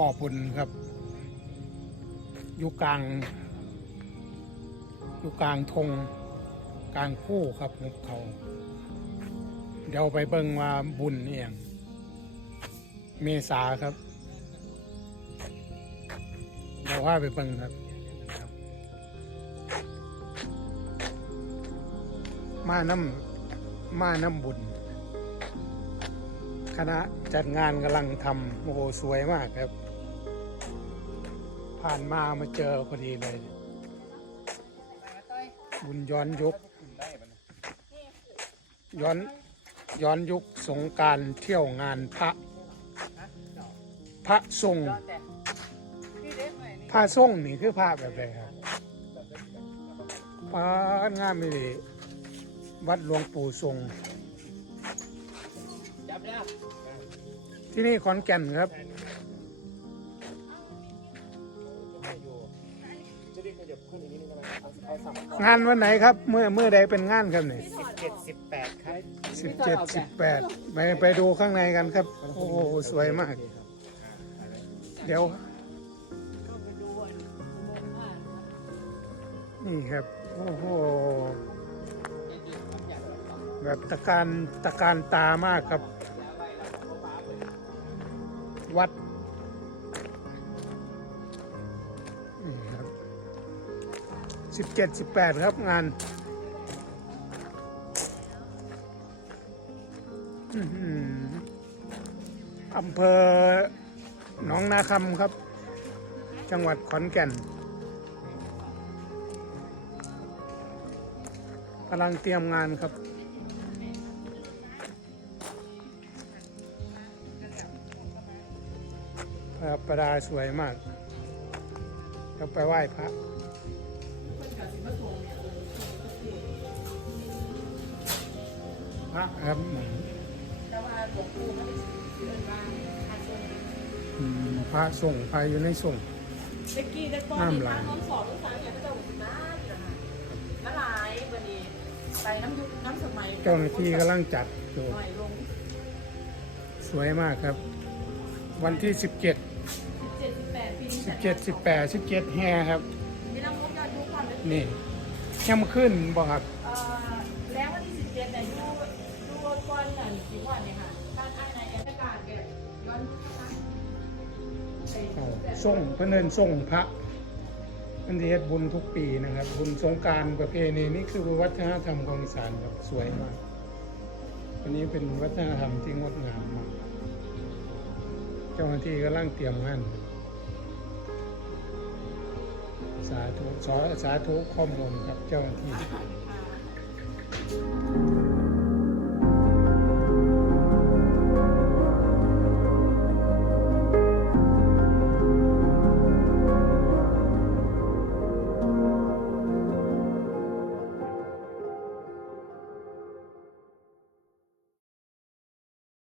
พ่อบุญครับ อยู่กลาง อยู่กลางธงกลางคู่ครับหุบเขา เดี๋ยวไปเบิ่งว่าบุญเอียงเมษาครับ เดี๋ยวว่าไปเบิ่งครับครับมาน้ำมาน้ำบุญคณะจัดงานกำลังทำโอ้โหสวยมากครับ ผ่านมามาเจอพอดีเลย บุญย้อนยุค ย้อนย้อนยุคสงกรารเที่ยวงานพระ พระทรงพระทรงนี่คือพระแบบไรครับพระงามไม่ดีวัดหลวงปู่ทรงจับแล้วที่นี่ขอนแก่นครับ งานวันไหนครับเมื่อเมื่อใดเป็นงานครับเนี่ยสิบเจ็ดสิบแปดครับสิบเจ็ดสิบแปดไปไปดูข้างในกันครับ โอ้โหสวยมาก เดี๋ยวนี่ครับโอ้โหแบบตะการตะการตามากครับ วัด 17 18 ครับงานอำเภอหนองนาคำครับ จังหวัดขอนแก่นกำลังเตรียมงานครับพระประดาสวยมากจะไปไหว้พระ พระครับอืมพระส่งพระอยู่ในส่งเด็กกี้เด็กปอนี่ทางน้องสอนลูกสาวเนี่ยก็จะบอกนะอยู่นะคะละลายวันนี้ไปน้ำยุคน้ำสมัยเจ้าหน้าที่กำลังจัดอยู่หน่อยลงสวยมากครับ วันที่ 17สิบเจ็ดสิบแปดปีนี้17 18 17แฮครับ นี่ยังมาขึ้นบ่ครับเอ่อแล้ววันที่สิบเจ็ดเนี่ยยูยูก้อนหนึ่งกี่วันเนี่ยค่ะท่านไอ้ในเอกการแกย้อนยุคนะคะอ๋อส่งเพื่อนเอินส่งพระอันที่เฮ็ดบุญทุกปีนะครับ บุญสงกรารประเพณีนี่คือวัฒนธรรมของอีสานครับสวยมากอันนี้เป็นวัฒนธรรมที่งดงามมากเจ้าหน้าที่กำลังเตรียมงาน สาธุสอสาธุข้อมูลครับเจ้าหน้าที่